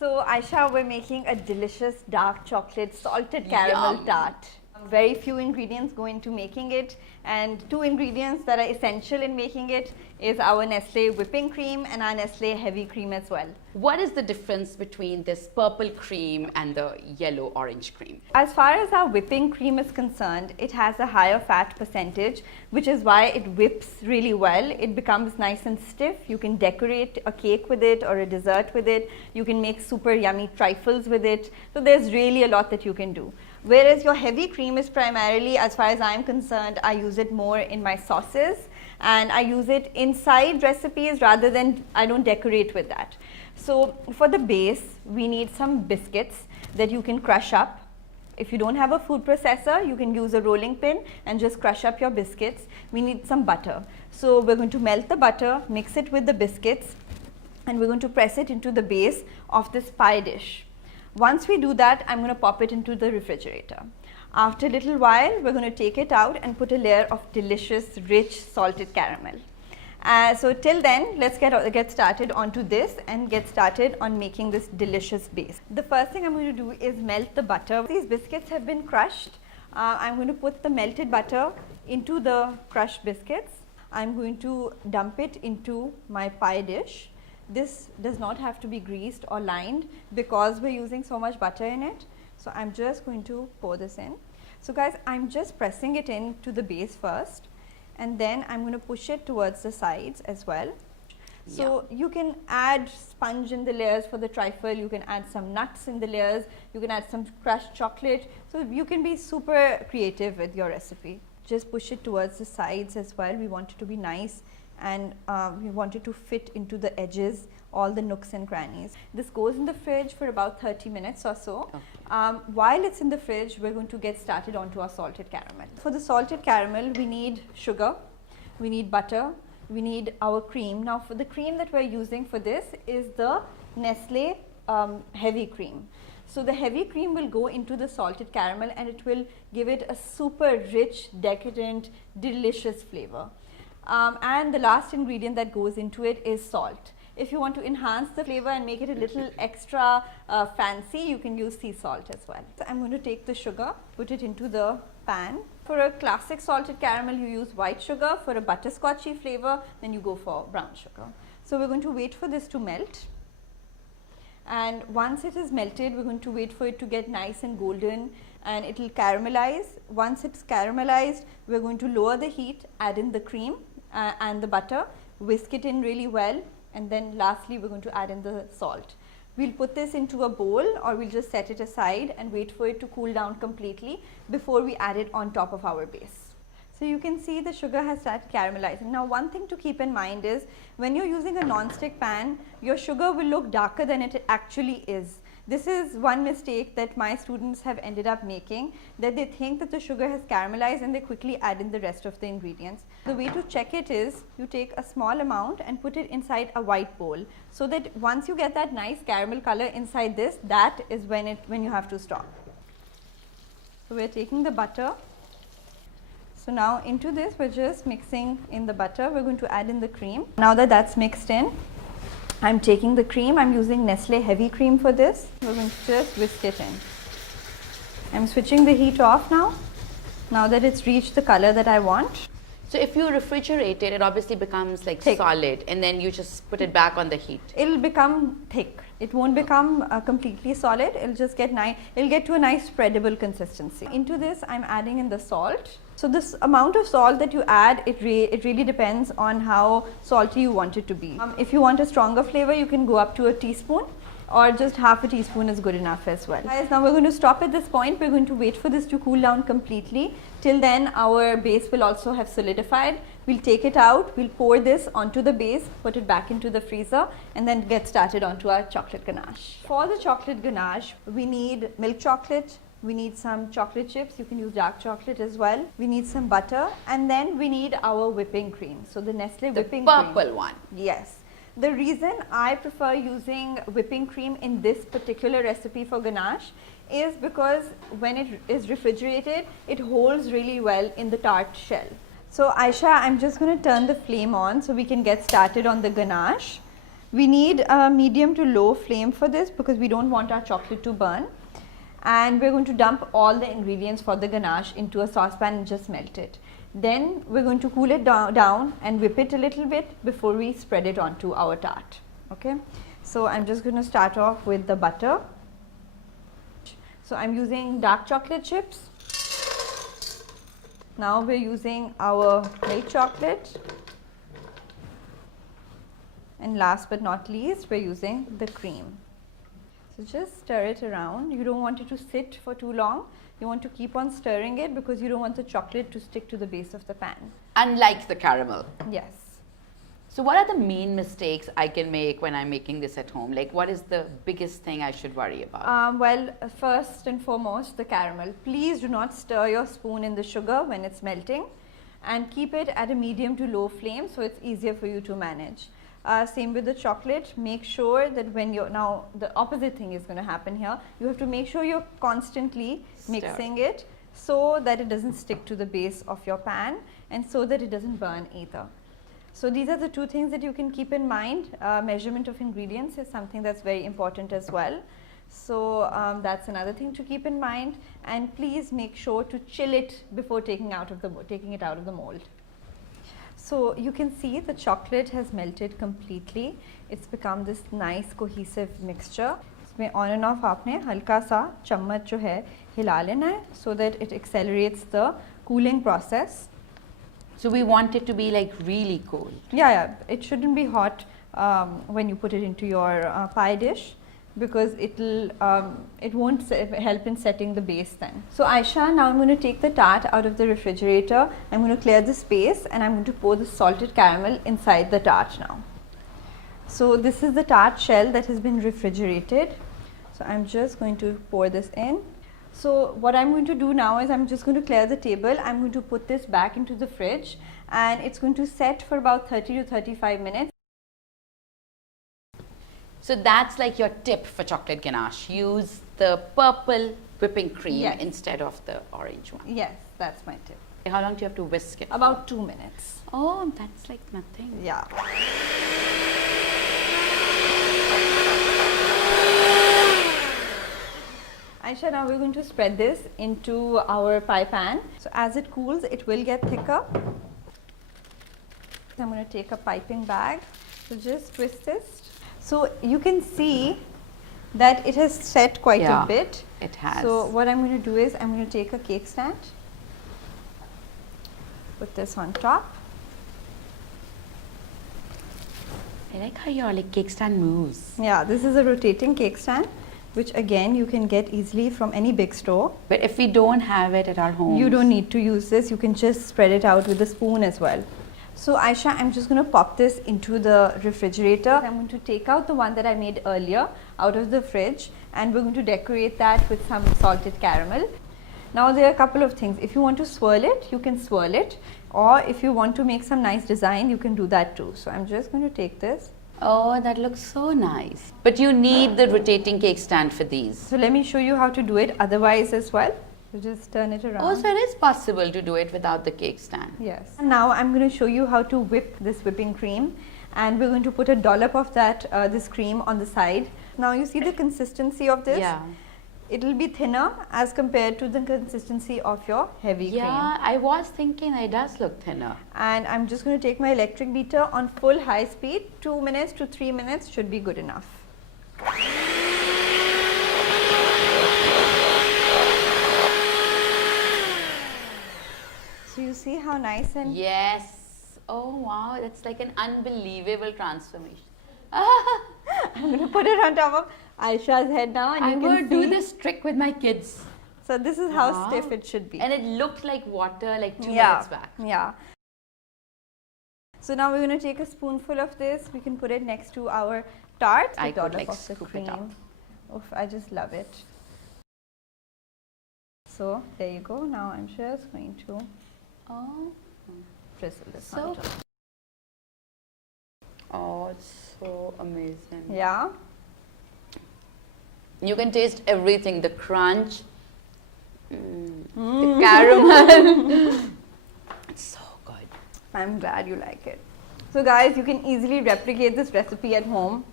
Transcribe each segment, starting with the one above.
So Aisha, we're making a delicious dark chocolate salted caramel tart. Very few ingredients go into making it, and two ingredients that are essential in making it is our Nestle whipping cream and our Nestle heavy cream as well. What is the difference between this purple cream and the yellow orange cream? As far as our whipping cream is concerned, it has a higher fat percentage, which is why it whips really well. It becomes nice and stiff. You can decorate a cake with it or a dessert with it. You can make super yummy trifles with it. So there's really a lot that you can do. Whereas your heavy cream is primarily, as far as I'm concerned, I use it more in my sauces and I use it inside recipes rather than I don't decorate with that. So for the base, we need some biscuits that you can crush up. If you don't have a food processor, you can use a rolling pin and just crush up your biscuits. We need some butter. So we're going to melt the butter, mix it with the biscuits, and we're going to press it into the base of this pie dish. Once we do that, I'm going to pop it into the refrigerator. After a little while, we're going to take it out and put a layer of delicious, rich, salted caramel. So till then, let's get started onto this and get started on making this delicious base. The first thing I'm going to do is melt the butter. These biscuits have been crushed. I'm going to put the melted butter into the crushed biscuits. I'm going to dump it into my pie dish. This does not have to be greased or lined because we're using so much butter in it. So I'm just going to pour this in. So guys, I'm just pressing it into the base first, and then I'm going to push it towards the sides as well. So you can add sponge in the layers for the trifle, you can add some nuts in the layers, you can add some crushed chocolate. So you can be super creative with your recipe. Just push it towards the sides as well. We want it to be nice and we want it to fit into the edges, all the nooks and crannies. This goes in the fridge for about 30 minutes or so. Okay. While it's in the fridge, we're going to get started onto our salted caramel. For the salted caramel, we need sugar, we need butter, we need our cream. Now for the cream that we're using for this is the Nestle heavy cream. So the heavy cream will go into the salted caramel and it will give it a super rich, decadent, delicious flavor. And the last ingredient that goes into it is salt. If you want to enhance the flavor and make it a little extra fancy, you can use sea salt as well. So I'm going to take the sugar, put it into the pan. For a classic salted caramel, you use white sugar. For a butterscotchy flavor, then you go for brown sugar. So we're going to wait for this to melt. And once it is melted, we're going to wait for it to get nice and golden and it will caramelize. Once it's caramelized, we're going to lower the heat, add in the cream and the butter, whisk it in really well, and then lastly we're going to add in the salt. We'll put this into a bowl or we'll just set it aside and wait for it to cool down completely before we add it on top of our base. So you can see the sugar has started caramelizing. Now one thing to keep in mind is when you're using a non-stick pan, your sugar will look darker than it actually is. This is one mistake that my students have ended up making, that they think that the sugar has caramelized and they quickly add in the rest of the ingredients. The way to check it is you take a small amount and put it inside a white bowl, so that once you get that nice caramel color inside this, that is when you have to stop. So we're taking the butter. So now into this we're just mixing in the butter. We're going to add in the cream. Now that that's mixed in, I'm taking the cream. I'm using Nestle heavy cream for this. We're going to just whisk it in. I'm switching the heat off now that it's reached the color that I want. So if you refrigerate it, it obviously becomes like thick, solid, and then you just put it back on the heat. It'll become thick. It won't become completely solid. It'll just get nice. It'll get to a nice spreadable consistency. Into this, I'm adding in the salt. So this amount of salt that you add, it really depends on how salty you want it to be. If you want a stronger flavor, you can go up to a teaspoon, or just half a teaspoon is good enough as well. Guys, now we're going to stop at this point. We're going to wait for this to cool down completely. Till then, our base will also have solidified. We'll take it out, we'll pour this onto the base, put it back into the freezer, and then get started onto our chocolate ganache. For the chocolate ganache, we need milk chocolate, we need some chocolate chips, you can use dark chocolate as well. We need some butter, and then we need our whipping cream. So the Nestle whipping cream. The purple one. Yes. The reason I prefer using whipping cream in this particular recipe for ganache is because when it is refrigerated, it holds really well in the tart shell. So Aisha, I'm just going to turn the flame on so we can get started on the ganache. We need a medium to low flame for this because we don't want our chocolate to burn. And we're going to dump all the ingredients for the ganache into a saucepan and just melt it. Then we're going to cool it down and whip it a little bit before we spread it onto our tart. Okay, so I'm just going to start off with the butter. So I'm using dark chocolate chips. Now we're using our milk chocolate. And last but not least, we're using the cream. So just stir it around. You don't want it to sit for too long. You want to keep on stirring it because you don't want the chocolate to stick to the base of the pan. Unlike the caramel. Yes. So what are the main mistakes I can make when I'm making this at home? Like, what is the biggest thing I should worry about? Well, first and foremost, the caramel. Please do not stir your spoon in the sugar when it's melting, and keep it at a medium to low flame so it's easier for you to manage. Same with the chocolate. Make sure that when you're, now the opposite thing is going to happen here. You have to make sure you're constantly mixing it so that it doesn't stick to the base of your pan and so that it doesn't burn either. So these are the two things that you can keep in mind. Measurement of ingredients is something that's very important as well. So that's another thing to keep in mind, and please make sure to chill it before taking it out of the mold. So you can see the chocolate has melted completely. It's become this nice cohesive mixture. इसमें on and off आपने हल्का सा चम्मच जो है हिला लेना है so that it accelerates the cooling process. So we want it to be like really cool. Yeah, it shouldn't be hot when you put it into your pie dish because it won't help in setting the base then. So Aisha, now I'm going to take the tart out of the refrigerator. I'm going to clear the space and I'm going to pour the salted caramel inside the tart now. So this is the tart shell that has been refrigerated. So I'm just going to pour this in. So what I'm going to do now is I'm just going to clear the table. I'm going to put this back into the fridge and it's going to set for about 30 to 35 minutes. So that's like your tip for chocolate ganache. Use the purple whipping cream instead of the orange one. Yes, that's my tip. How long do you have to whisk it? About 2 minutes. Oh, that's like nothing. Yeah. Aisha, now we're going to spread this into our pie pan. So as it cools, it will get thicker. I'm going to take a piping bag. So just twist this. So you can see that it has set quite a bit. It has. So what I'm going to do is I'm going to take a cake stand. Put this on top. I like how your cake stand moves. Yeah, this is a rotating cake stand, which again you can get easily from any big store. But if we don't have it at our home, you don't need to use this. You can just spread it out with a spoon as well. So Aisha, I'm just going to pop this into the refrigerator. I'm going to take out the one that I made earlier out of the fridge and we're going to decorate that with some salted caramel. Now there are a couple of things. If you want to swirl it, you can swirl it, or if you want to make some nice design, you can do that too. So I'm just going to take this. Oh, that looks so nice. But you need the rotating cake stand for these. So let me show you how to do it otherwise as well. So just turn it around. Oh, so it is possible to do it without the cake stand. Yes. And now I'm going to show you how to whip this whipping cream, and we're going to put a dollop of that this cream on the side. Now you see the consistency of this? Yeah. It will be thinner as compared to the consistency of your heavy cream. Yeah, I was thinking it does look thinner. And I'm just going to take my electric beater on full high speed. 2 minutes to 3 minutes should be good enough. So you see how nice and... Yes. Oh wow, that's like an unbelievable transformation. I'm going to put it on top of Aisha's head now, and I'm going to do this trick with my kids. So this is how stiff it should be. And it looked like water like 2 minutes back. Yeah. So now we're going to take a spoonful of this. We can put it next to our tart. I could like scoop it up. Oof, I just love it. So there you go. Now I'm just going to drizzle this on top. Oh, it's so amazing. Yeah. You can taste everything, the crunch, the caramel. It's so good. I'm glad you like it. So guys, you can easily replicate this recipe at home.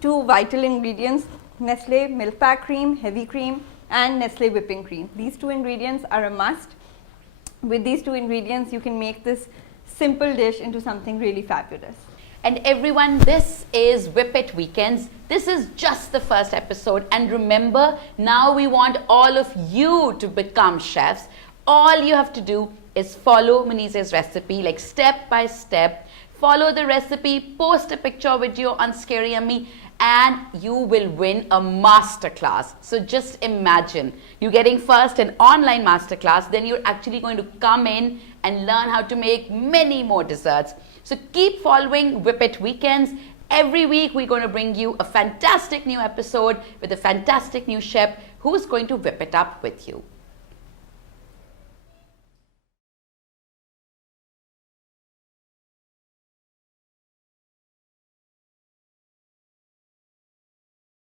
2 vital ingredients, Nestle Milk Pack Cream, Heavy Cream, and Nestle Whipping Cream. These 2 ingredients are a must. With these 2 ingredients, you can make this simple dish into something really fabulous. And everyone, this is Whip It Weekends. This is just the first episode. And remember, now we want all of you to become chefs. All you have to do is follow Manise's recipe, like step by step. Follow the recipe, post a picture video on Scary Yummy, and you will win a masterclass. So just imagine you getting first an online masterclass, then you're actually going to come in and learn how to make many more desserts. So keep following Whip It Weekends. Every week we're going to bring you a fantastic new episode with a fantastic new chef who's going to whip it up with you.